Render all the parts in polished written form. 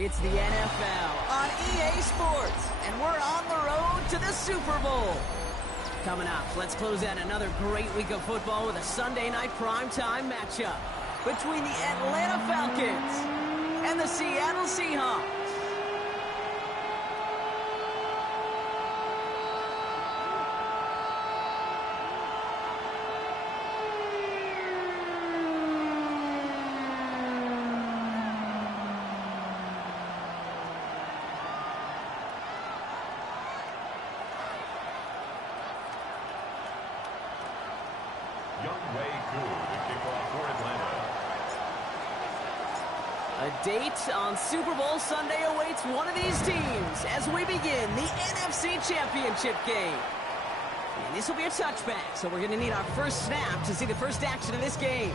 It's the NFL on EA Sports, and we're on the road to the Super Bowl. Coming up, let's close out another great week of football with a Sunday night primetime matchup between the Atlanta Falcons and the Seattle Seahawks. A date on Super Bowl Sunday awaits one of these teams as we begin the NFC Championship game. And this will be a touchback, so we're going to need our first snap to see the first action of this game.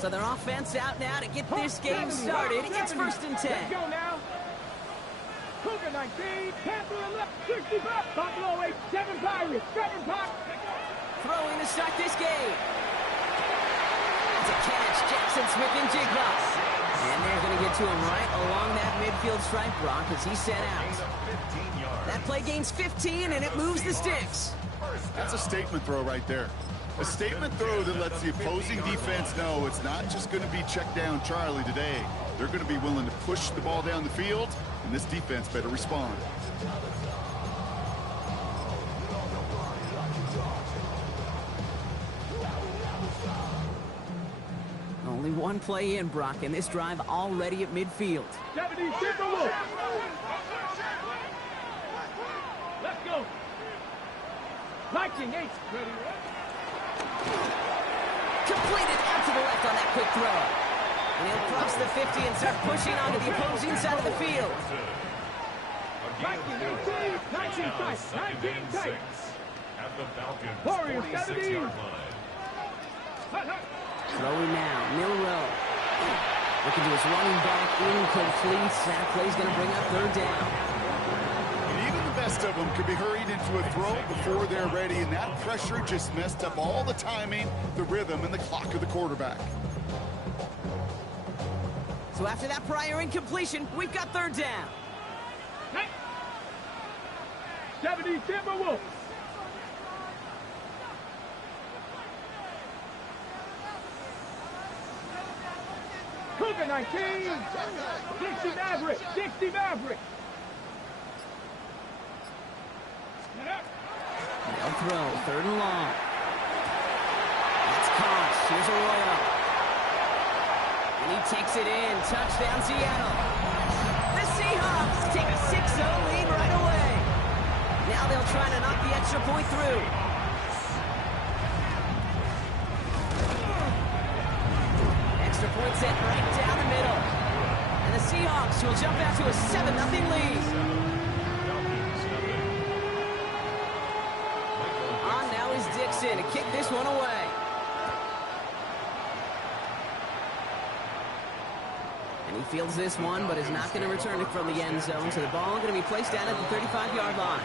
So their offense out now to get this game started. It's 1st and 10. Let's go now. Cougar 19, Panther 11, 65, Buffalo 8, 7 Pirates, 7 Pirates. Throwing to start this game. It's a catch, Jackson Smith-Njigba. And they're going to get to him right along that midfield stripe, Brock, as he's set out. That play gains 15, and it moves the sticks. That's a statement throw right there. A statement throw that lets the opposing defense know it's not just going to be check down Charlie today. They're going to be willing to push the ball down the field, and this defense better respond. Only one play in, Brock, and this drive already at midfield. 70 Timberwolves. Let's go. Lightning 8. Ready. Completed out to the left on that quick throw. And he'll cross the 50 and start pushing onto the opposing side of the field. 19 tights. Warriors 17. Throwing now, Milrow. Looking to his running back, incomplete. That play's going to bring up 3rd down. Even the best of them could be hurried into a throw before they're ready, and that pressure just messed up all the timing, the rhythm, and the clock of the quarterback. So after that prior incompletion, we've got 3rd down. 70 Timberwolves. Cougar 19. 60 Maverick. 60 Maverick. They'll throw, 3rd and long. That's caught. Here's Arroyo. And he takes it in. Touchdown, Seattle. The Seahawks take a 6-0 lead right away. Now they'll try to knock the extra point through. Extra point set right down the middle. And the Seahawks will jump out to a 7-0 lead. To kick this one away. And he fields this one, but is not going to return it from the end zone. So the ball going to be placed down at the 35-yard line.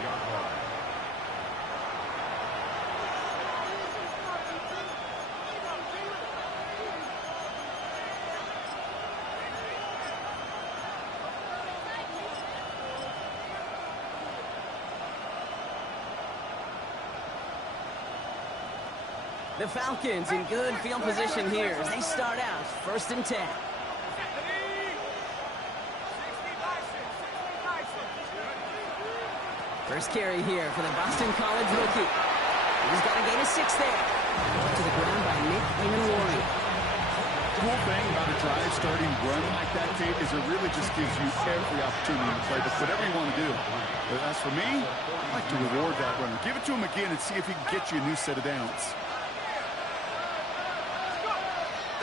The Falcons in good field position here as they start out 1st and 10. First carry here for the Boston College rookie. He's got a gain of 6 there. To the ground by Nick Eamon-Warren. The cool thing about a drive starting run like that, Kate, is it really just gives you every opportunity to play whatever you want to do. But as for me, I like to reward that runner. Give it to him again and see if he can get you a new set of downs.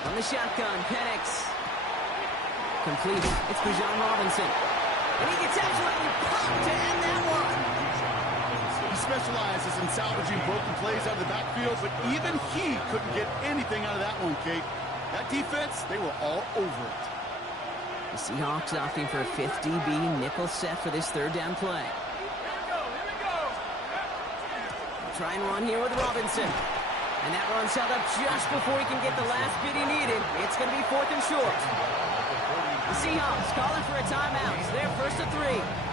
On the shotgun, Penix. Completed. It's Bijan Robinson. And he gets absolutely pumped to end that one. specializes in salvaging broken plays out of the backfield, but even he couldn't get anything out of that one, Kate. That defense, they were all over it. The Seahawks opting for a 5th DB nickel set for this 3rd down play. Try and run here with Robinson. And that run's held up just before he can get the last bit he needed. It's going to be 4th and short. The Seahawks calling for a timeout. It's their 1st of 3.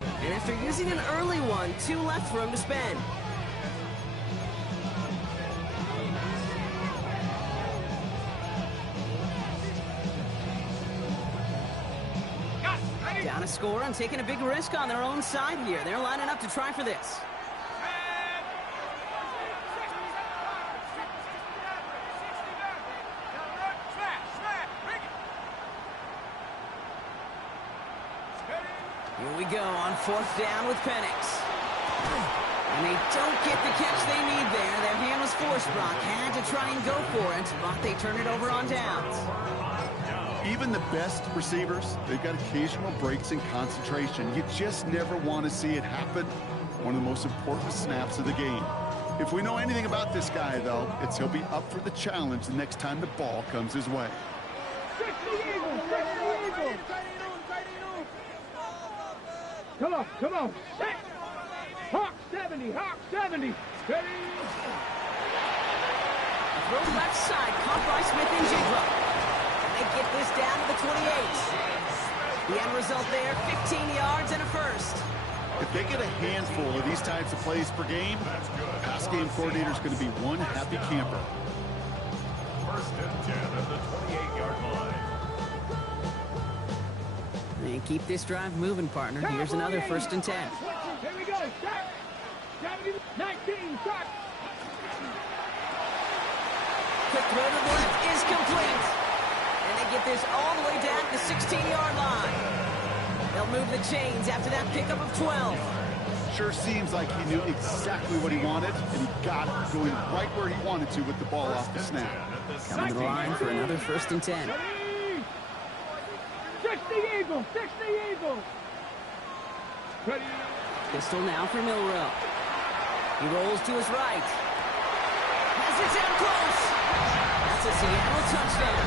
And after using an early one, 2 left for him to spend. Down a score and taking a big risk on their own side here. They're lining up to try for this. Here we go on 4th down with Penix. And they don't get the catch they need there. Their hand was forced, Brock. Had to try and go for it, but they turn it over on downs. Even the best receivers, they've got occasional breaks in concentration. You just never want to see it happen. One of the most important snaps of the game. If we know anything about this guy, though, it's he'll be up for the challenge the next time the ball comes his way. Come on, come on. Set. Hawk 70, Hawk 70. Steady. Throw left side, caught by Smith and Jigba. They get this down to the 28. The end result there, 15 yards and a 1st. If they get a handful of these types of plays per game, pass game coordinator's going to be one happy camper. 1st and 10 at the 28-yard line. And keep this drive moving, partner. Here's another 1st and 10. Here we go. Start. 19, start. Quick throw to the left is complete. And they get this all the way down to the 16-yard line. They'll move the chains after that pickup of 12. Sure seems like he knew exactly what he wanted, and he got it going right where he wanted to with the ball off the snap. Coming to the line for another 1st and 10. 60 Eagles, 60 Eagles. Ready. Pistol now for Milrow. He rolls to his right. Has it down close. That's a Seattle touchdown.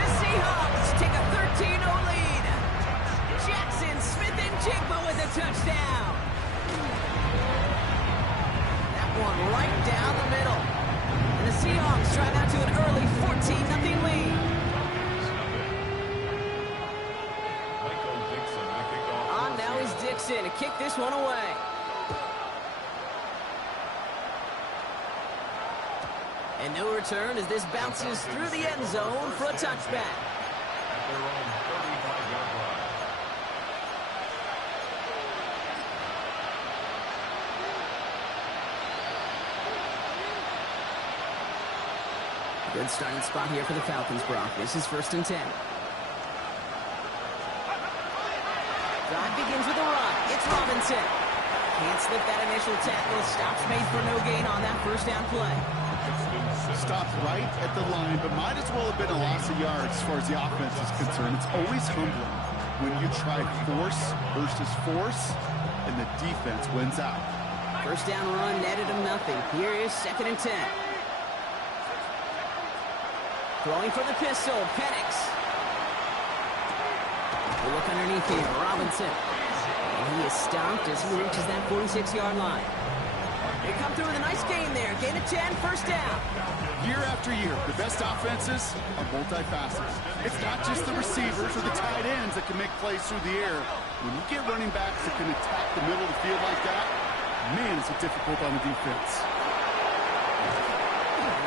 The Seahawks take a 13-0 lead. Jackson, Smith, and Jigba with a touchdown. That one right down the middle. And the Seahawks drive out to an early 14-0 lead. On now is Dixon to kick this one away. And no return as this bounces through the end zone for a touchback. At their own 35-yard line. Good starting spot here for the Falcons, Brock. This is 1st and 10. Drive begins with a run. It's Robinson. Can't slip that initial tackle. Stops made for no gain on that 1st down play. stopped right at the line, but might as well have been a loss of yards as far as the offense is concerned. It's always humbling when you try force versus force, and the defense wins out. First down run netted him nothing. Here is 2nd and 10. Throwing for the pistol, Penix. We look underneath here, Robinson. And he is stopped as he reaches that 46-yard line. They come through with a nice gain there. Gain of 10, first down. Year after year, the best offenses are multifaceted. It's not just the receivers or the tight ends that can make plays through the air. When you get running backs that can attack the middle of the field like that, man, is it difficult on the defense.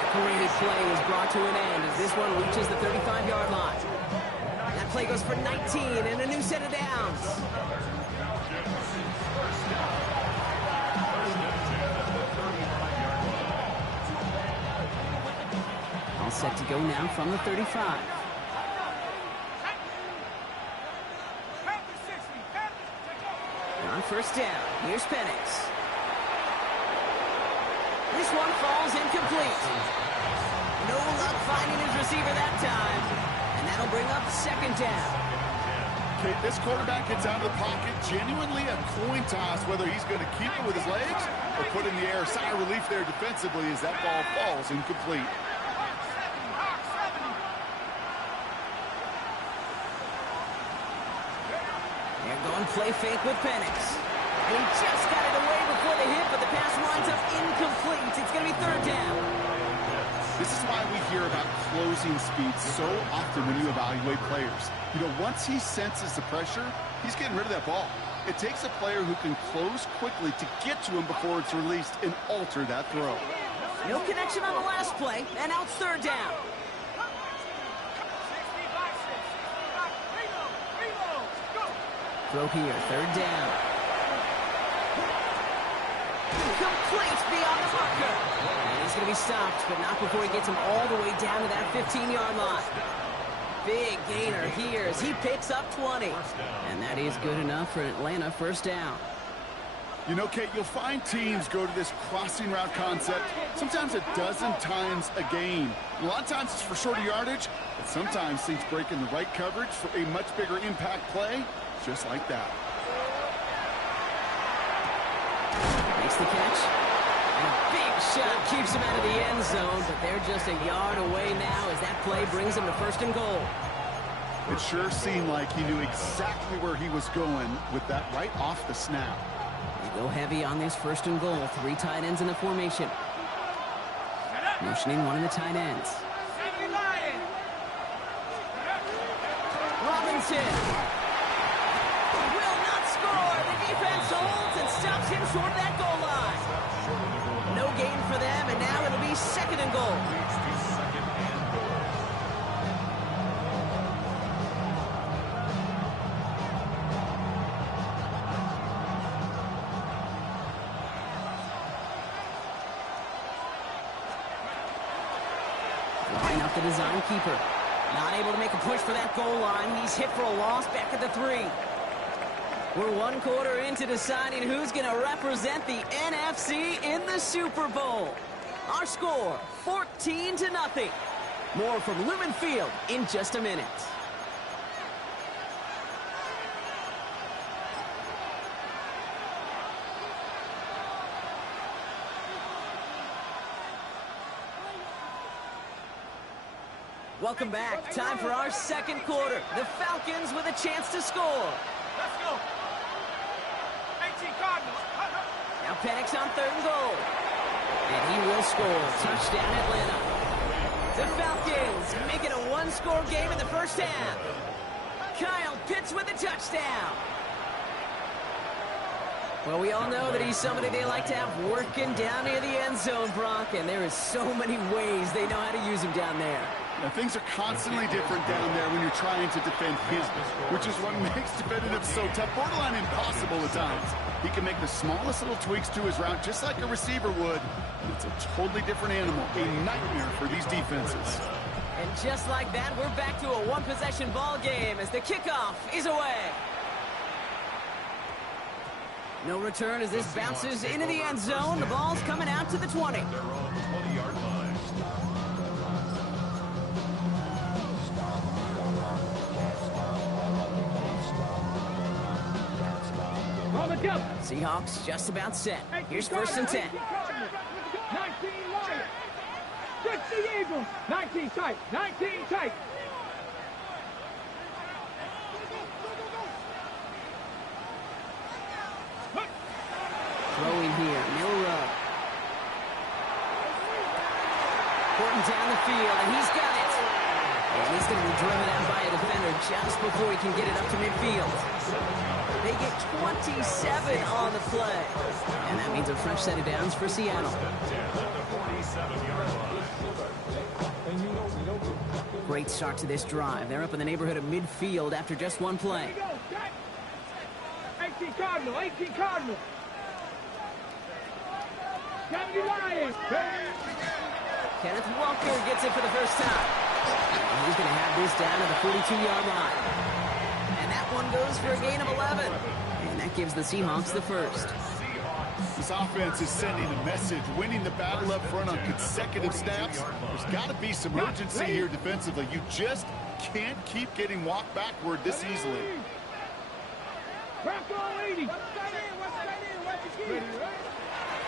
The creative play is brought to an end as this one reaches the 35-yard line. That play goes for 19 and a new set of downs. All set to go now from the 35. On first down, here's Penix. This one falls incomplete. No luck finding his receiver that time. And that'll bring up 2nd down. Okay, this quarterback gets out of the pocket, genuinely a coin toss whether he's going to keep it with his legs or put in the air. Sigh of relief there defensively as that ball falls incomplete. They're going play fake with Penix. And he just got it away before the hit, but the pass winds up incomplete. It's going to be 3rd down. This is why we hear about closing speed so often when you evaluate players. You know, once he senses the pressure, he's getting rid of that ball. It takes a player who can close quickly to get to him before it's released and alter that throw. No connection on the last play, and now it's 3rd down. Throw here, 3rd down. Complete beyond the marker. And he's going to be stopped, but not before he gets him all the way down to that 15-yard line. Big gainer here as he picks up 20. And that is good enough for Atlanta, 1st down. You know, Kate, you'll find teams go to this crossing route concept sometimes a dozen times a game. A lot of times it's for shorter yardage, but sometimes things break in the right coverage for a much bigger impact play, just like that. Makes the catch. And a big shot keeps him out of the end zone, but they're just a yard away now as that play brings him to 1st and goal. It sure seemed like he knew exactly where he was going with that right off the snap. They go heavy on this 1st and goal. 3 tight ends in the formation. Motioning one of the tight ends. Robinson will not score. The defense holds and stops him short of that goal line. No gain for them, and now it'll be 2nd and goal. Line up the design keeper. Not able to make a push for that goal line. He's hit for a loss back at the 3. We're 1 quarter into deciding who's going to represent the NFC in the Super Bowl. Our score, 14-0. More from Lumen Field in just a minute. Welcome back. Time for our 2nd quarter. The Falcons with a chance to score. Let's go. 18 Cardinals. Now Penix on 3rd and goal. And he will score. Touchdown Atlanta. The Falcons make it a 1-score game in the 1st half. Kyle Pitts with a touchdown. Well, we all know that he's somebody they like to have working down near the end zone, Brock, and there is so many ways they know how to use him down there. Now, things are constantly different down there when you're trying to defend him, which is what makes defending him so tough, borderline impossible at times. He can make the smallest little tweaks to his route just like a receiver would. It's a totally different animal, a nightmare for these defenses. And just like that, we're back to a 1-possession ball game as the kickoff is away. No return as this bounces into the end zone. The ball's coming out to the 20. Their own 20-yard line. On the jump. Seahawks just about set. Here's first and 10. 19 Lions. 60 Eagles. 19 tight. 19 tight. Throwing here, middle row. Porting down the field, and he's got it. And he's going to be driven out by a defender just before he can get it up to midfield. They get 27 on the play. And that means a fresh set of downs for Seattle. Great start to this drive. They're up in the neighborhood of midfield after just one play. 18 Cardinal. 18 Cardinal. 70 Lions. Kenneth Walker gets it for the first time. And he's going to have this down to the 42-yard line. And that one goes for a gain of 11. And that gives the Seahawks the first. This offense is sending a message, winning the battle up front on consecutive snaps. There's got to be some urgency here defensively. You just can't keep getting walked backward this easily.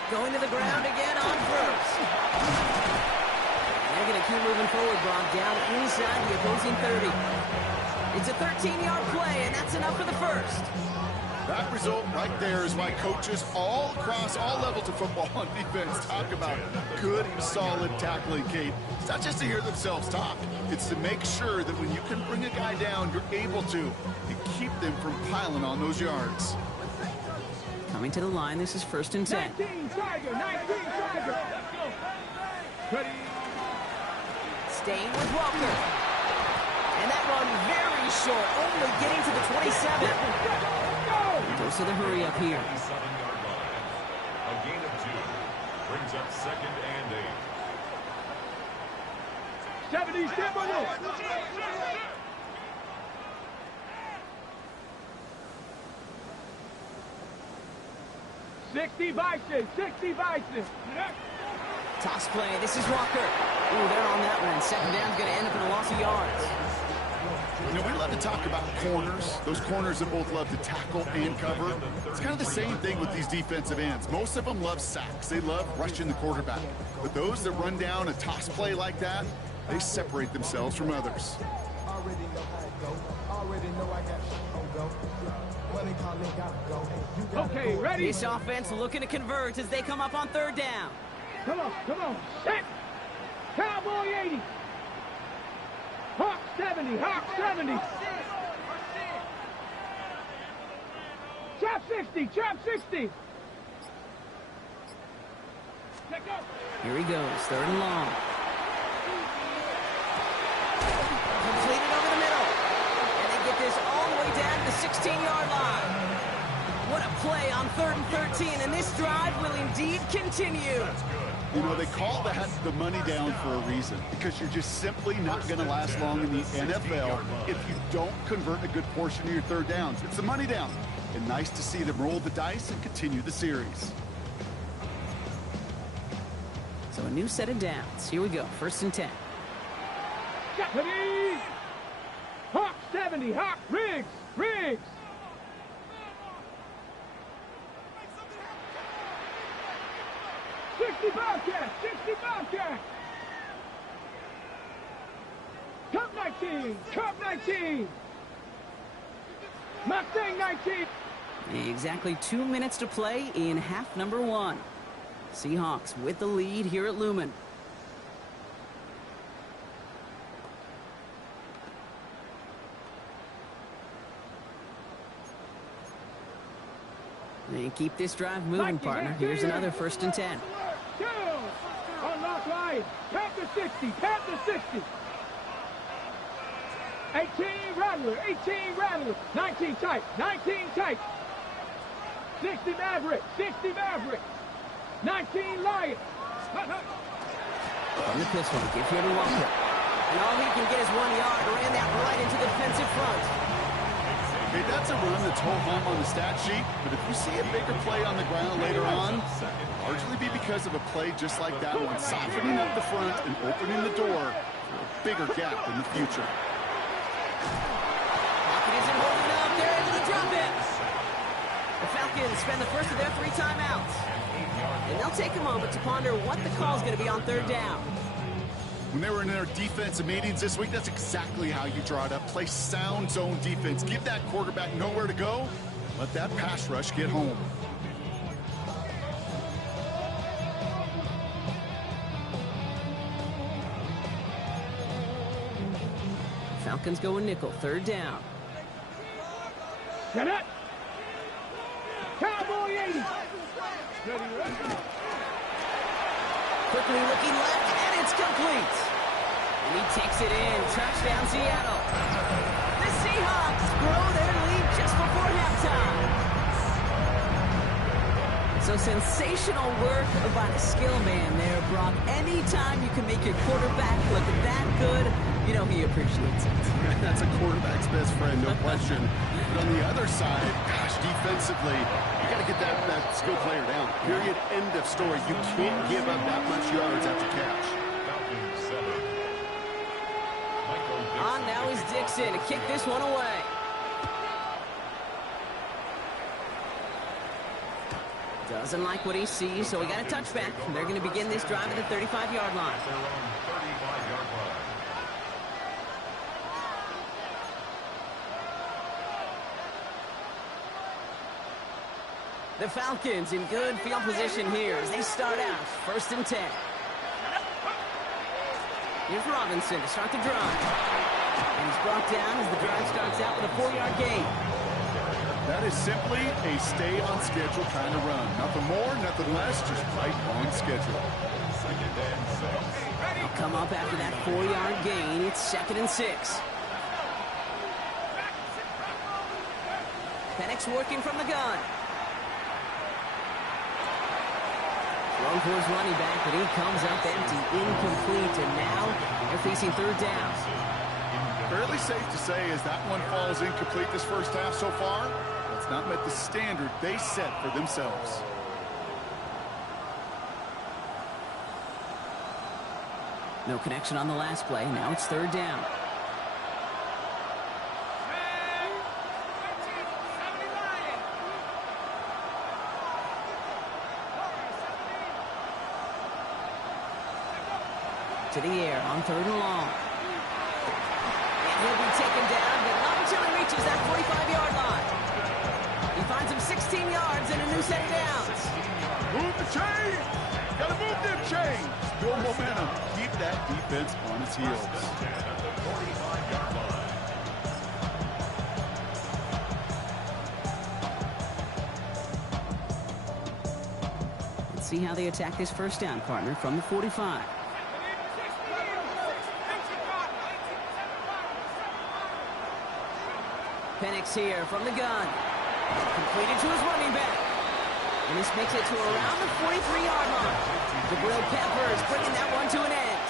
Going to the ground again on first. They're going to keep moving forward, Brock, down inside the opposing 30. It's a 13-yard play, and that's enough for the first. That result right there is why coaches all across all levels of football on defense talk about good, solid tackling, Kate. It's not just to hear themselves talk. It's to make sure that when you can bring a guy down, you're able to keep them from piling on those yards. Coming to the line, this is first and 10. 19 Tiger. 19 Tiger. Ready. Staying with Walker. And that run very short, only getting to the 27. Goes to the hurry up here. 27-yard line. A gain of 2. Brings up second and 8. 70 Stefano. 60 Bison. 60 Bison. Toss play. This is Walker. Ooh, they're on that one. Second down's going to end up in a loss of yards. You know, we love to talk about corners, those corners that both love to tackle and cover. It's kind of the same thing with these defensive ends. Most of them love sacks. They love rushing the quarterback. But those that run down a toss play like that, they separate themselves from others. Okay, ready? This offense looking to convert as they come up on third down. Come on, come on. Set. Cowboy 80. Hawk 70. Hawk 70. Chop 60. Chop 60. Here he goes, third and long. Completed over the middle. And they get this all the way down to the 16-yard line. What a play on 3rd and 13, and this drive will indeed continue. You know, they call that the money down for a reason, because you're just simply not going to last long in the NFL if you don't convert a good portion of your third downs. It's the money down. And nice to see them roll the dice and continue the series. So a new set of downs. Here we go, 1st and 10. Ready? Hawk 70. Hawk Riggs. Riggs. Bobcat, 60 Bobcat. Cup 19, Cup 19. Mustang 19. Exactly 2 minutes to play in half number 1. Seahawks with the lead here at Lumen. They keep this drive moving, partner. Here's another 1st and 10. Unlock line. Panther 60. Panther 60. 18 Rattler. 18 Rattler. 19 tight. 19 tight. 60 Maverick. 60 Maverick. 19 Lions. From the pistol, give here to Walker. And all he can get is 1 yard. Ran that right into the defensive front. Hey, that's a run that's ho-hum on the stat sheet, but if you see a bigger play on the ground later on, largely be because of a play just like that one, softening up the front and opening the door for a bigger gap in the future. Pocket isn't holding up. They're able to drop it. The Falcons spend the first of their 3 timeouts. And they'll take a moment to ponder what the call is going to be on 3rd down. When they were in their defensive meetings this week, that's exactly how you draw it up. Play sound zone defense. Give that quarterback nowhere to go. Let that pass rush get home. Falcons going nickel, 3rd down. Set up. Cowboy 80. Quickly looking left, and it's complete. And he takes it in. Touchdown, Seattle. The Seahawks grow their lead just before halftime. So sensational work by the skill man there, Brock. Anytime you can make your quarterback look that good, you know he appreciates it. That's a quarterback's best friend, no question. But on the other side, gosh, defensively, you got to get that skill player down. Period. End of story. You can't give up that much yards after catch. On now is Dixon to kick this one away. Doesn't like what he sees, so we got a touchback. They're going to begin this drive at the 35-yard line. The Falcons in good field position here as they start out 1st and 10. Here's Robinson to start the drive. And he's brought down as the drive starts out with a 4-yard gain. That is simply a stay-on-schedule kind of run. Nothing more, nothing less, just right on schedule. They'll come up after that 4-yard gain. It's 2nd and 6. Penix working from the gun. Thrown for his running back, but he comes up empty, incomplete, and now they're facing 3rd down. Fairly safe to say as that one falls incomplete this first half so far, it's not met the standard they set for themselves. No connection on the last play. Now it's 3rd down. To the air on 3rd and long. And he'll be taken down, but not until he reaches that 45-yard line. He finds him 16 yards and a new set of downs. Move the chain! Gotta move them chains! Build momentum. Keep that defense on its heels. Let's see how they attack this 1st down, partner, from the 45. Penix here from the gun. Completed to his running back. And this makes it to around the 43-yard line. Jabril Peppers bringing that one to an end.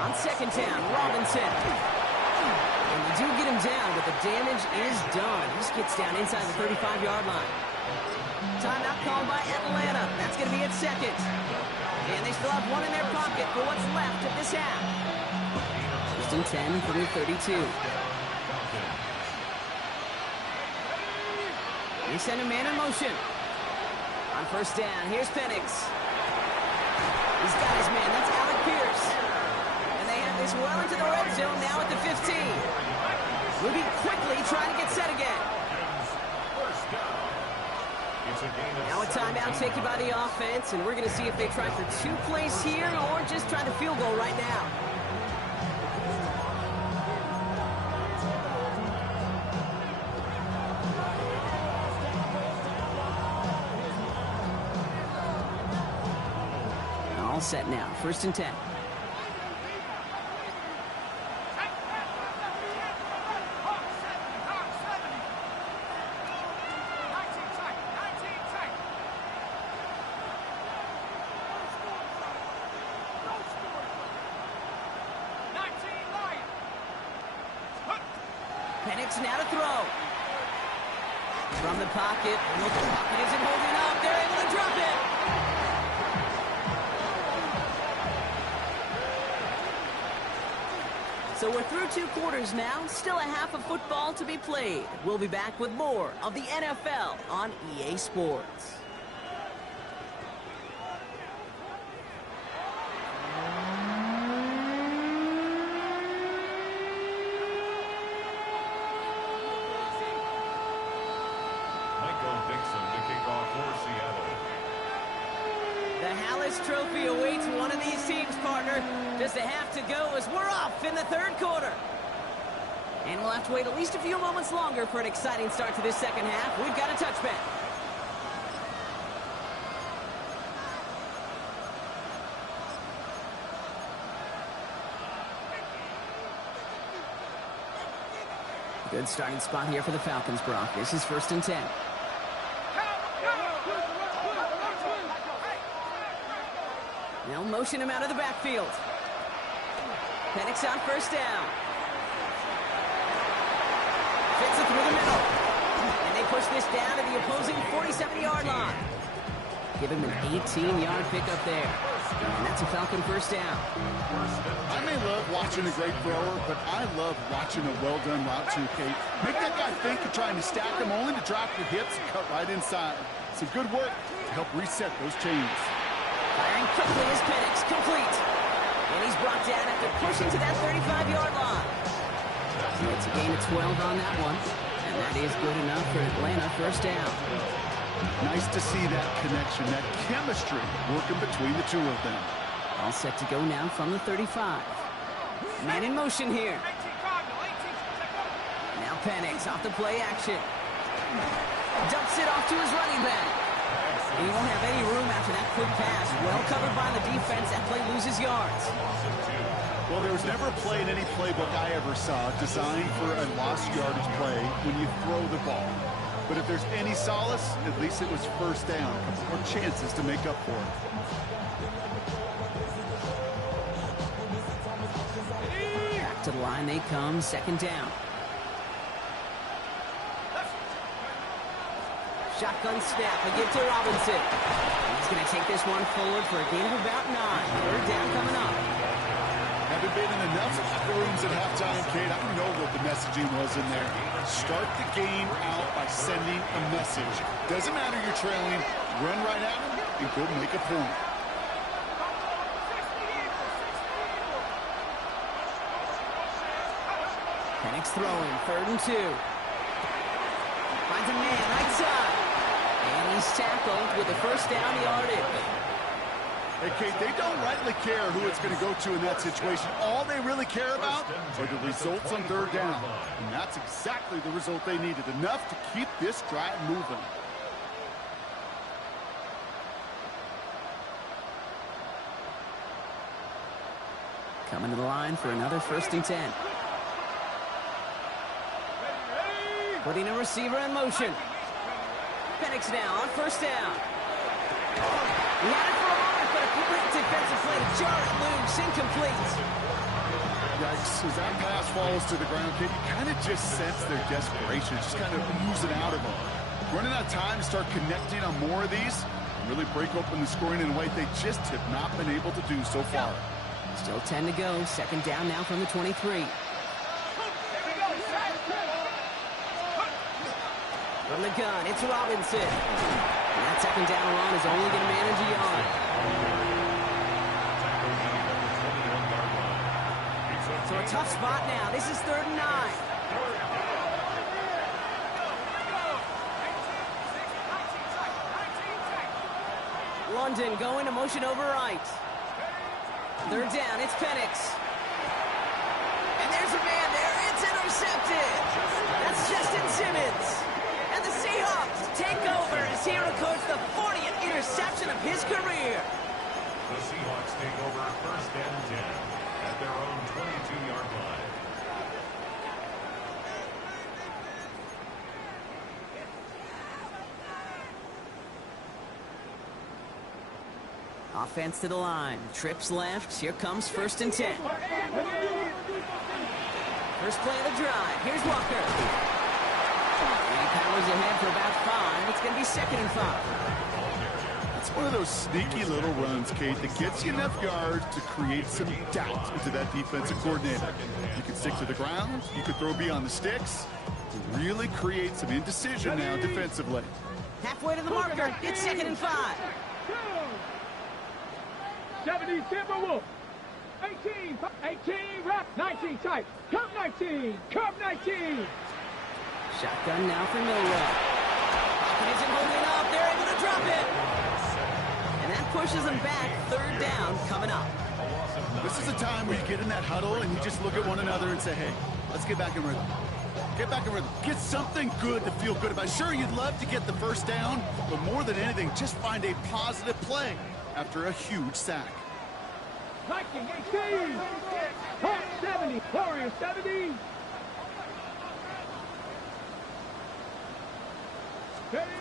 On 2nd down, Robinson. And you do get him down, but the damage is done. He just gets down inside the 35-yard line. Timeout called by Atlanta. That's going to be at 2nd. And they still have one in their pocket for what's left of this half. 1st and 10 from the 32. They send a man in motion. On 1st down, here's Penix. He's got his man. That's Alec Pierce. And they have this well into the red zone now at the 15. Moving quickly, trying to get set again. Now a timeout taken by the offense, and we're going to see if they try for 2 plays here or just try to field goal right now. All set now. 1st and 10. Penix now to throw. From the pocket. Look, the pocket isn't holding up. They're able to drop it. So we're through 2 quarters now. Still a half of football to be played. We'll be back with more of the NFL on EA Sports. Trophy awaits one of these teams, partner. Just a half to go as we're off in the 3rd quarter. And we'll have to wait at least a few moments longer for an exciting start to this 2nd half. We've got a touchback. Good starting spot here for the Falcons, Brock. This is 1st and 10. They'll motion him out of the backfield. Penix on 1st down. Fits it through the middle. And they push this down to the opposing 47-yard line. Give him an 18-yard pickup there. And that's a Falcon 1st down. I may love watching a great thrower, but I love watching a well-done route too, Kate. Make that guy think you're trying to stack him only to drop your hips and cut right inside. Some good work to help reset those chains. Firing quickly is Penix, complete. And he's brought down after pushing to that 35-yard line. It's a gain of 12 on that one. And that is good enough for Atlanta 1st down. Nice to see that connection, that chemistry working between the two of them. All set to go now from the 35. Man in motion here. Now Penix off the play action. Dumps it off to his running back. He won't have any room after that quick pass. Well covered by the defense. That play loses yards. Well, there was never a play in any playbook I ever saw designed for a lost yardage play when you throw the ball. But if there's any solace, at least it was 1st down. A couple more chances to make up for it. Back to the line they come. 2nd down. Shotgun snap, a give to Robinson. He's going to take this one forward for a gain of about 9. 3rd down coming up. Haven't been in enough locker rooms at halftime, Kate. I don't know what the messaging was in there. Start the game out by sending a message. Doesn't matter you're trailing. Run right at him and go make a point. Penix throwing, 3rd and 2. Finds a man right side. And he's tackled with a 1st down yardage. Hey, Kate, they don't rightly care who it's going to go to in that situation. All they really care about are the results on 3rd down. And that's exactly the result they needed. Enough to keep this drive moving. Coming to the line for another 1st and 10. Putting a receiver in motion. Penix now on 1st down. He had it for a moment, but a quick defensive play to jar it loose, incomplete. Yikes, as that pass falls to the ground, Kate, you kind of just sense their desperation, just kind of oozing out of them. Running out of time to start connecting on more of these, really break open the scoring in a way they just have not been able to do so far. Still 10 to go, 2nd down now from the 23. From the gun, it's Robinson. And that 2nd down run is only going to manage a yard. So a tough spot now. This is 3rd and 9. London going to motion over right. 3rd down, it's Penix. And there's a man there. It's intercepted. That's Justin Simmons. And the Seahawks take over as he records the 40th interception of his career. The Seahawks take over 1st and 10 at their own 22-yard line. Offense to the line. Trips left. Here comes 1st and 10. First play of the drive. Here's Walker. He powers ahead for about 5. It's going to be 2nd and 5. It's one of those sneaky little runs, Kate, that gets you enough yards to create some doubt into that defensive coordinator. You can stick to the ground. You could throw beyond the sticks. To really create some indecision now defensively. Halfway to the marker. It's 2nd and 5. 70 Timberwolves. 18, 18, wrap, 19 tight. Come 19, come 19. Shotgun now for Milroe. Pocket isn't holding up. They're able to drop it. And that pushes them back. 3rd down coming up. This is a time where you get in that huddle and you just look at one another and say, hey, let's get back in rhythm. Get back in rhythm. Get something good to feel good about. Sure, you'd love to get the first down, but more than anything, just find a positive play after a huge sack. Viking 18. Hawk 70. Warriors 70. Ready?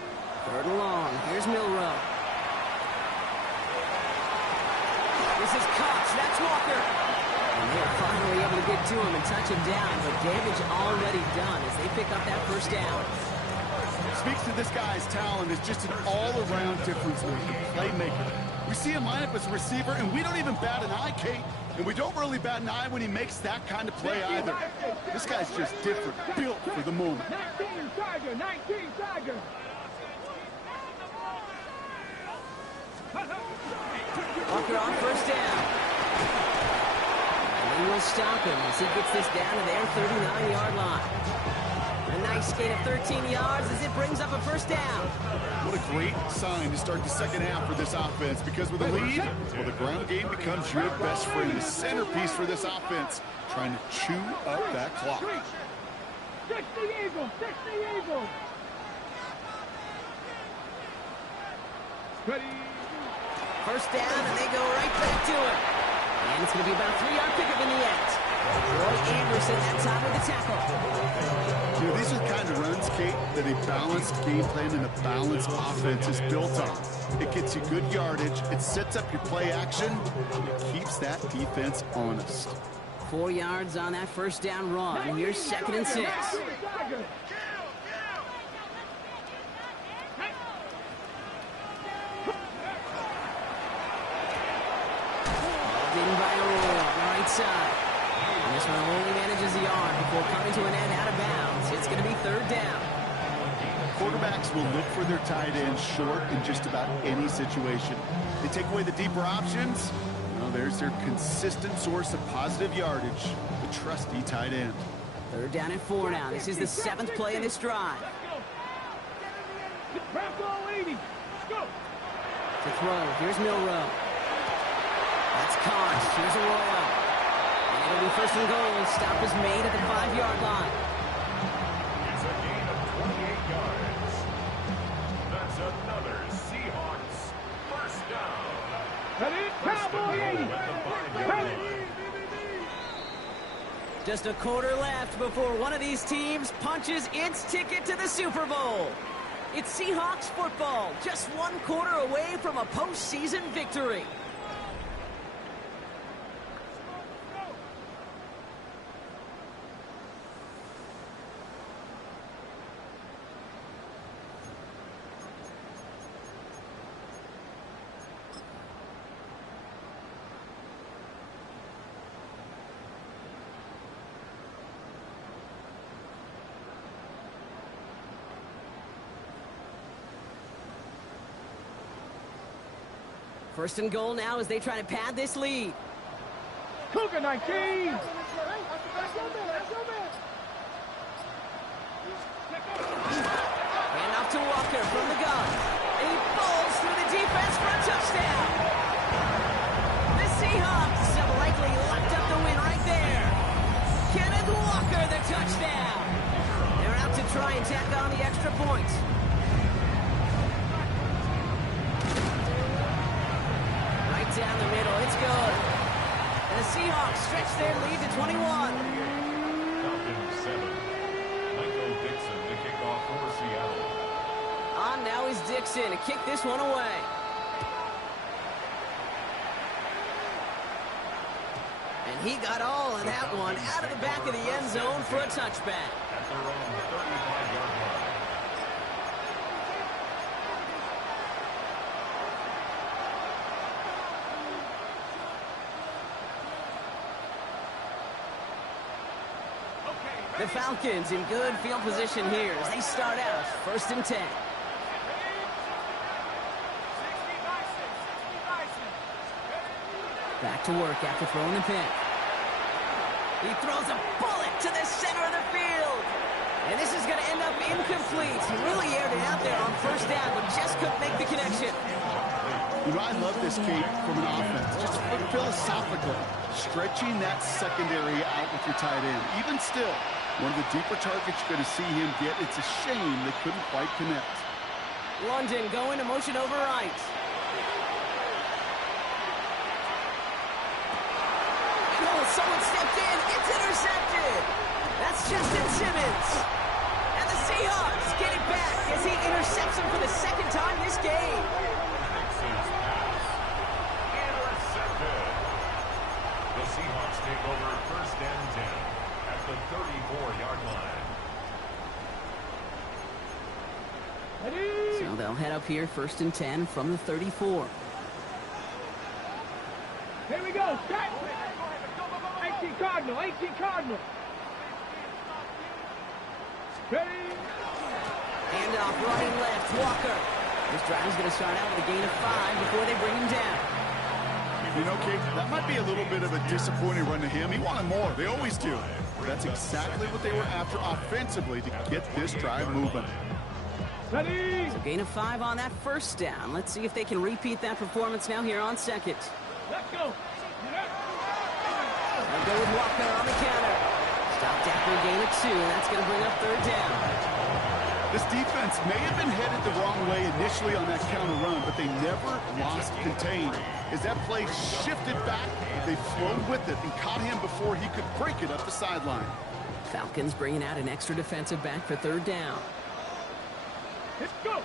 3rd and long. Here's Milroe. This is Cox. That's Walker. And they're finally able to get to him and touch him down, but damage already done as they pick up that first down. Speaks to this guy's talent as just an all-around difference maker, playmaker. We see him line up as a receiver, and we don't even bat an eye, Kate. And we don't really bat an eye when he makes that kind of play either. This guy's just different, built for the moment. 19 Tiger, 19 Tiger. Walker on first down. And he will stop him as he gets this down to their 39-yard line. A nice gain of 13 yards as it brings up a first down. What a great sign to start the second half for this offense, because with a lead, well, the ground game becomes your best friend, the centerpiece for this offense, trying to chew up that clock. 60 Eagles, 60 Eagles. Ready? First down, and they go right back to it. And it's going to be about a 3-yard pickup in the end. Roy Anderson that time with the tackle. You know, these are the kind of runs, Kate, that a balanced game plan and a balanced offense is built on. It gets you good yardage, it sets up your play action, it keeps that defense honest. 4 yards on that first down run. Here's 2nd and 6. In by Roy on the right side. And this one only manages a yard before coming to an end out of bounds. It's going to be 3rd down. Quarterbacks will look for their tight end short in just about any situation. They take away the deeper options. Well, there's their consistent source of positive yardage, the trusty tight end. 3rd down and 4 now. This is the 7th play of this drive. To throw, here's Milroe. That's Cox. Here's Arroyo. And it'll be 1st and goal. Stop is made at the 5-yard line. It's a gain of 28 yards. That's another Seahawks first down. Just a quarter left before one of these teams punches its ticket to the Super Bowl. It's Seahawks football, just 1 quarter away from a postseason victory. First and goal now as they try to pad this lead. Cougar 19. And off to Walker from the gun. And he falls through the defense for a touchdown. The Seahawks have likely locked up the win right there. Kenneth Walker, the touchdown. They're out to try and tack on the extra point. Down the middle, it's good. And the Seahawks stretch their lead to 21. Falcons 7. Michael Dixon to kick off for Seattle. On now is Dixon to kick this one away. And he got all of that one out of the back of the end zone for a touchback. At their own 35-yard line. The Falcons in good field position here as they start out 1st and 10. Back to work after throwing the pick. He throws a bullet to the center of the field. And this is going to end up incomplete. He really aired it out there on 1st down, but just couldn't make the connection. You know, I love this, Kate, from an offense. Just philosophically, stretching that secondary out with your tight end. Even still, one of the deeper targets you're going to see him get. It's a shame they couldn't quite connect. London going to motion over right. Oh, someone stepped in. It's intercepted. That's Justin Simmons. And the Seahawks get it back as he intercepts him for the 2nd time this game. Intercepted. The Seahawks take over 1st and 10 at the 34-yard line. So they'll head up here 1st and 10 from the 34. Here we go. Set. 18 Cardinal. 18 Cardinal. Ready. Handoff running left. Walker. This drive is going to start out with a gain of 5 before they bring him down. You know, Kate, that might be a little bit of a disappointing run to him. He wanted more. They always do. That's exactly what they were after offensively to get this drive moving. Ready. So gain of 5 on that 1st down. Let's see if they can repeat that performance now here on 2nd. Let's go. They'll go with Walker on the counter. Stopped after a gain of 2, and that's going to bring up 3rd down. This defense may have been headed the wrong way initially on that counter run, but they never lost contain. As that play shifted back, they flowed with it and caught him before he could break it up the sideline. Falcons bringing out an extra defensive back for 3rd down. Let's go.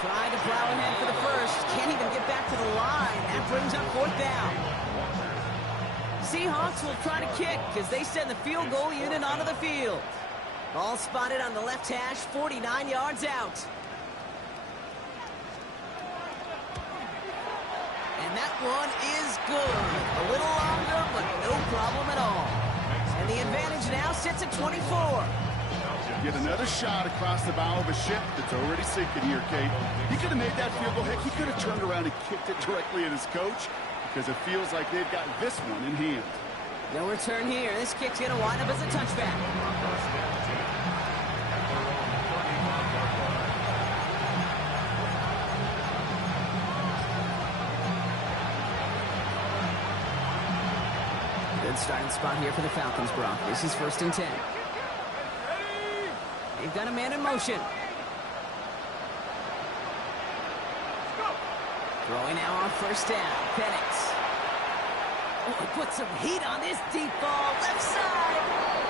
Tried to plow ahead for the 1st. Can't even get back to the line. That brings up 4th down. Seahawks will try to kick as they send the field goal unit onto the field. Ball spotted on the left hash, 49 yards out. And that one is good. A little longer, but no problem at all. And the advantage now sits at 24. Get another shot across the bow of a ship that's already sinking here, Kate. He could have made that field goal. Heck, he could have turned around and kicked it directly at his coach because it feels like they've got this one in hand. No return here. This kick's going to wind up as a touchback. 1st and 10 at their own 35-yard line. Good starting spot here for the Falcons, Brock. This is 1st and 10. They've got a man in motion. Throwing now on 1st down. Penix. Oh, he put some heat on this deep ball. Left side.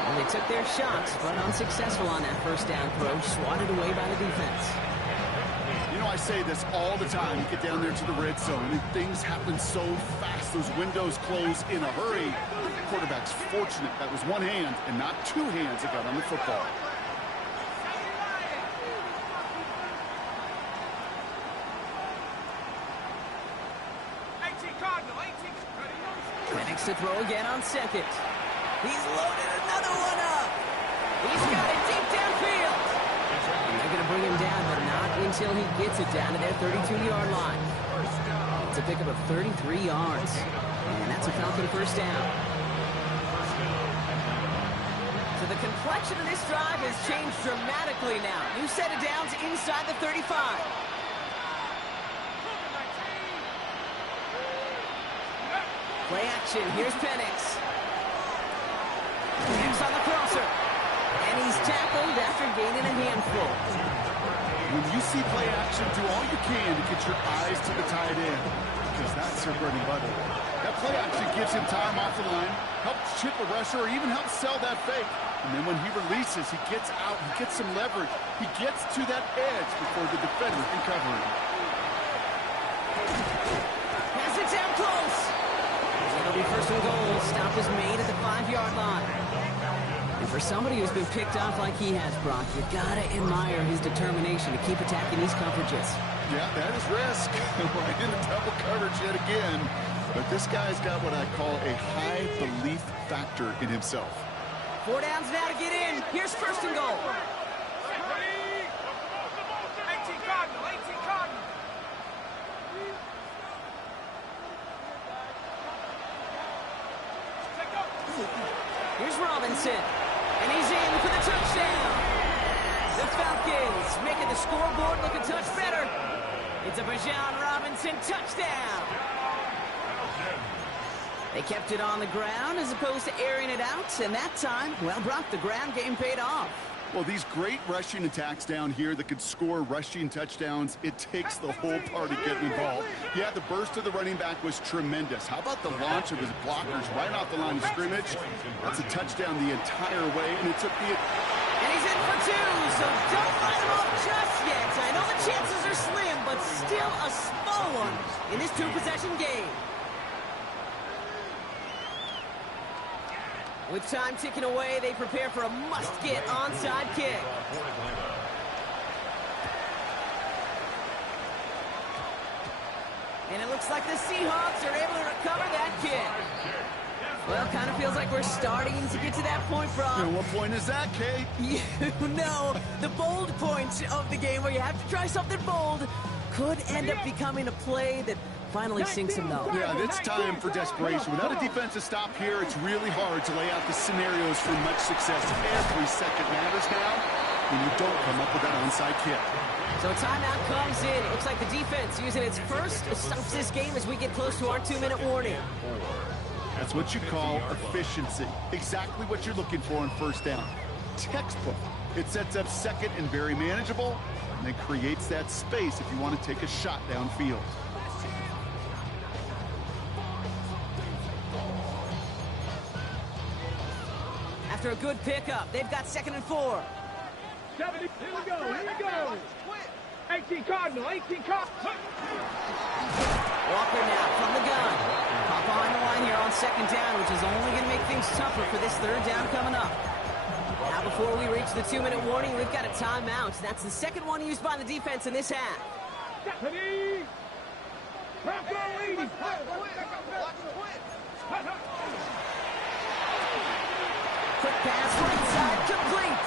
Well, they took their shots, but unsuccessful on that 1st down throw. Swatted away by the defense. You know, I say this all the time. You get down there to the red zone, and things happen so fast. Those windows close in a hurry. The quarterback's fortunate that was one hand and not 2 hands that got on the football. Penix to throw again on 2nd. He's loaded another one up. He's got it deep downfield. And they're going to bring him down, but not until he gets it down to their 32-yard line. It's a pickup of 33 yards. And that's a Falcon 1st down. So the complexion of this drive has changed dramatically now. New set of downs inside the 35. Play action. Here's Penix. Penix on the crosser. And he's tackled after gaining a handful. When you see play action, do all you can to get your eyes to the tight end, because that's their bread and butter. That play action gives him time off the line, helps chip a rusher, or even helps sell that fake. And then when he releases, he gets out, he gets some leverage. He gets to that edge before the defender can cover him. Pass it down close. it'll be first and goal. Stop is made at the 5-yard line. And for somebody who's been picked off like he has, Brock, you gotta admire his determination to keep attacking these coverages. Yeah, that is risk. Right into double coverage yet again. But this guy's got what I call a high belief factor in himself. 4 downs now to get in. Here's first and goal. 18 Cardinal, 18 Cardinal. Here's Robinson. And he's in for the touchdown. The Falcons making the scoreboard look a touch better. It's a Bijan Robinson touchdown. They kept it on the ground as opposed to airing it out. And that time, well, Brock, the ground game paid off. Well, these great rushing attacks down here that could score rushing touchdowns, it takes the whole party getting involved. Yeah, the burst of the running back was tremendous. How about the launch of his blockers right off the line of scrimmage? That's a touchdown the entire way, and it took the... And he's in for 2, so don't write him off just yet. I know the chances are slim, but still a small one in this 2-possession game. With time ticking away, they prepare for a must-get onside kick. And it looks like the Seahawks are able to recover that kick. Well, kind of feels like we're starting to get to that point, Brock. And what point is that, Kate? You know, the bold point of the game where you have to try something bold could end up becoming a play that finally sinks him, though. Yeah, it's time for desperation. Without a defensive stop here, it's really hard to lay out the scenarios for much success. Every second matters now when you don't come up with that onside kick. So a timeout comes in. It looks like the defense using its first stops this game as we get close to our 2-minute warning. That's what you call efficiency. Exactly what you're looking for on first down. Textbook. It sets up second and very manageable, and then creates that space if you want to take a shot downfield. After a good pickup, they've got 2nd and 4. 70, here we go, here we go. 18 Cardinal, 18 Cardinal. Walker now from the gun. Pop behind the line here on 2nd down, which is only going to make things tougher for this 3rd down coming up. Now before we reach the 2-minute warning, we've got a timeout. That's the second one used by the defense in this half. Stephanie. Bronco 80. Quick pass right side, complete.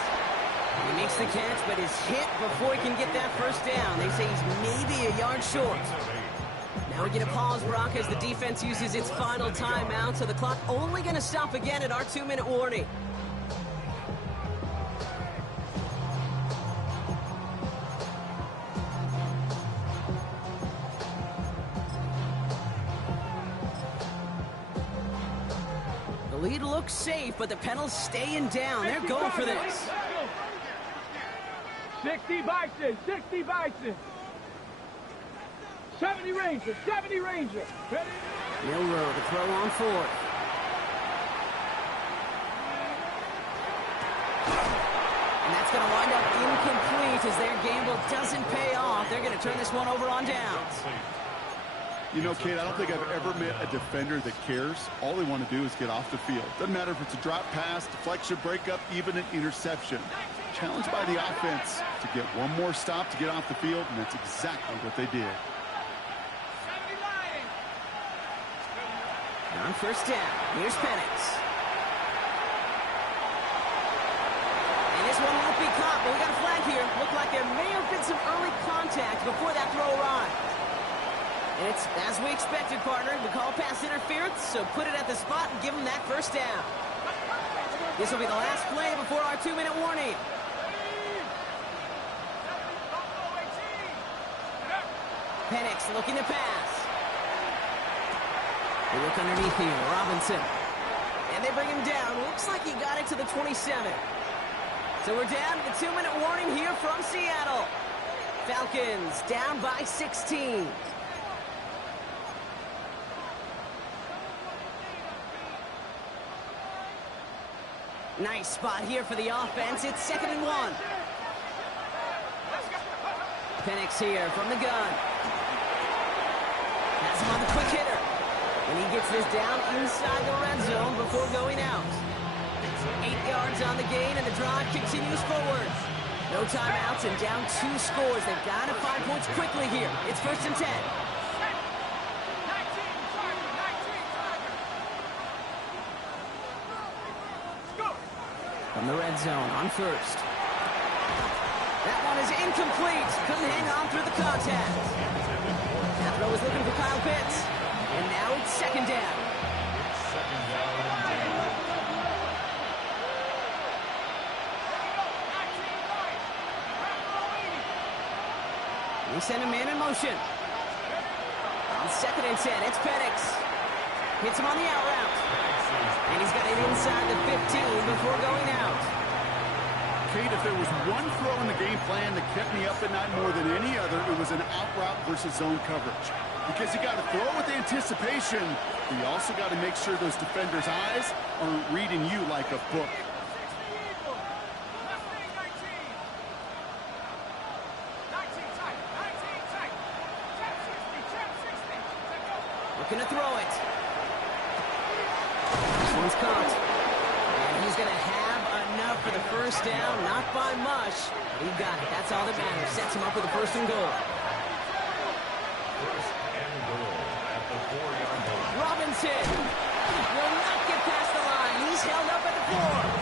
He makes the catch, but is hit before he can get that first down. They say he's maybe a yard short. Now we get a pause, Brock, as the defense uses its final timeout, so the clock only going to stop again at our 2-minute warning. The lead looks safe, but the Penals staying down. They're going for this. 60 Bison, 60 Bison. 70 Ranger, 70 Ranger. Ready? Milrow to throw on 4th. And that's going to wind up incomplete as their gamble doesn't pay off. They're going to turn this one over on downs. You know, Kate, I don't think I've ever met a defender that cares. All they want to do is get off the field. Doesn't matter if it's a drop pass, deflection, breakup, even an interception. Challenged by the offense to get one more stop to get off the field, and that's exactly what they did. On first down, here's Penix. And this one won't be caught, but we got a flag here. Looked like there may have been some early contact before that throw arrived. And it's as we expected, partner. We call pass interference, so put it at the spot and give them that first down. This will be the last play before our 2-minute warning. Penix looking to pass. They look underneath here, Robinson. And they bring him down. Looks like he got it to the 27. So we're down to the 2-minute warning here from Seattle. Falcons down by 16. Nice spot here for the offense. It's 2nd and 1. Penix here from the gun. Has him on the quick hitter. And he gets this down inside the red zone before going out. 8 yards on the gain, and the drive continues forward. No timeouts and down 2 scores. They've got to find points quickly here. It's 1st and 10. From the red zone on 1st. That one is incomplete. Couldn't hang on through the contact. That throw was looking for Kyle Pitts. And now it's 2nd down. They send a man in motion. On 2nd and 10, it's Penix. Hits him on the out route. And he's got it inside the 15 before going out. Kate, if there was one throw in the game plan that kept me up at night more than any other, it was an out route versus zone coverage. Because you got to throw with anticipation, but you also got to make sure those defenders' eyes aren't reading you like a book. Looking to throw it. This one's caught. And he's going to have enough for the 1st down. Not by much. But he got it. That's all that matters. Sets him up with a 1st and goal. 1st and goal at the 4-yard line. Robinson will not get past the line. He's held up at the 4.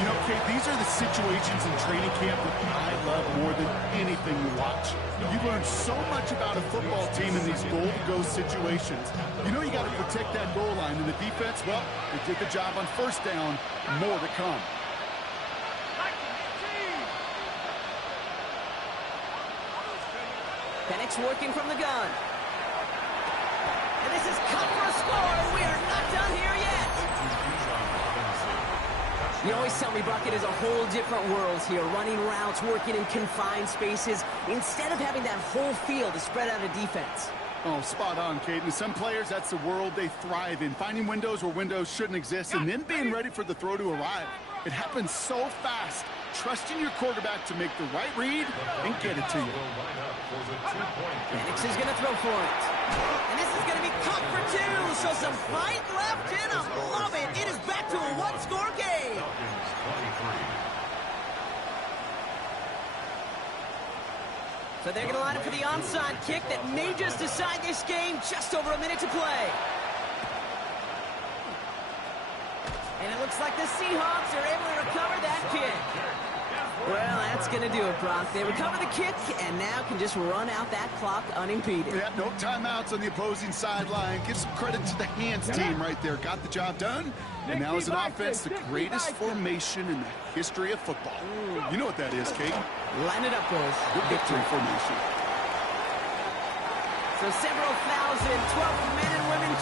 You know, Kate, these are the situations in training camp that I love more than anything to watch. You learn so much about a football team in these goal-to-go situations. You know you got to protect that goal line, and the defense, well, they did the job on 1st down. More to come. Penix working from the gun. And this is cut for a score. We are not done here yet. You always tell me, Brock, it is a whole different world here. Running routes, working in confined spaces, instead of having that whole field to spread out a defense. Oh, spot on, Kate. And some players, that's the world they thrive in. Finding windows where windows shouldn't exist and then being ready for the throw to arrive. It happens so fast. Trusting your quarterback to make the right read and get it to you. Penix is going to throw for it. And this is going to be caught for 2. So some fight left in him. Love it. It is back to a 1-score game. So they're going to line up for the onside kick that may just decide this game. Just over a minute to play. And it looks like the Seahawks are able to recover that kick. Well, that's going to do it, Brock. They recover the kick and now can just run out that clock unimpeded. Yeah, no timeouts on the opposing sideline. Give some credit to the hands team right there. Got the job done. And now as an offense, the greatest formation in the history of football. You know what that is, Kate. Line it up, boys. The victory formation. So several thousand 12 men and women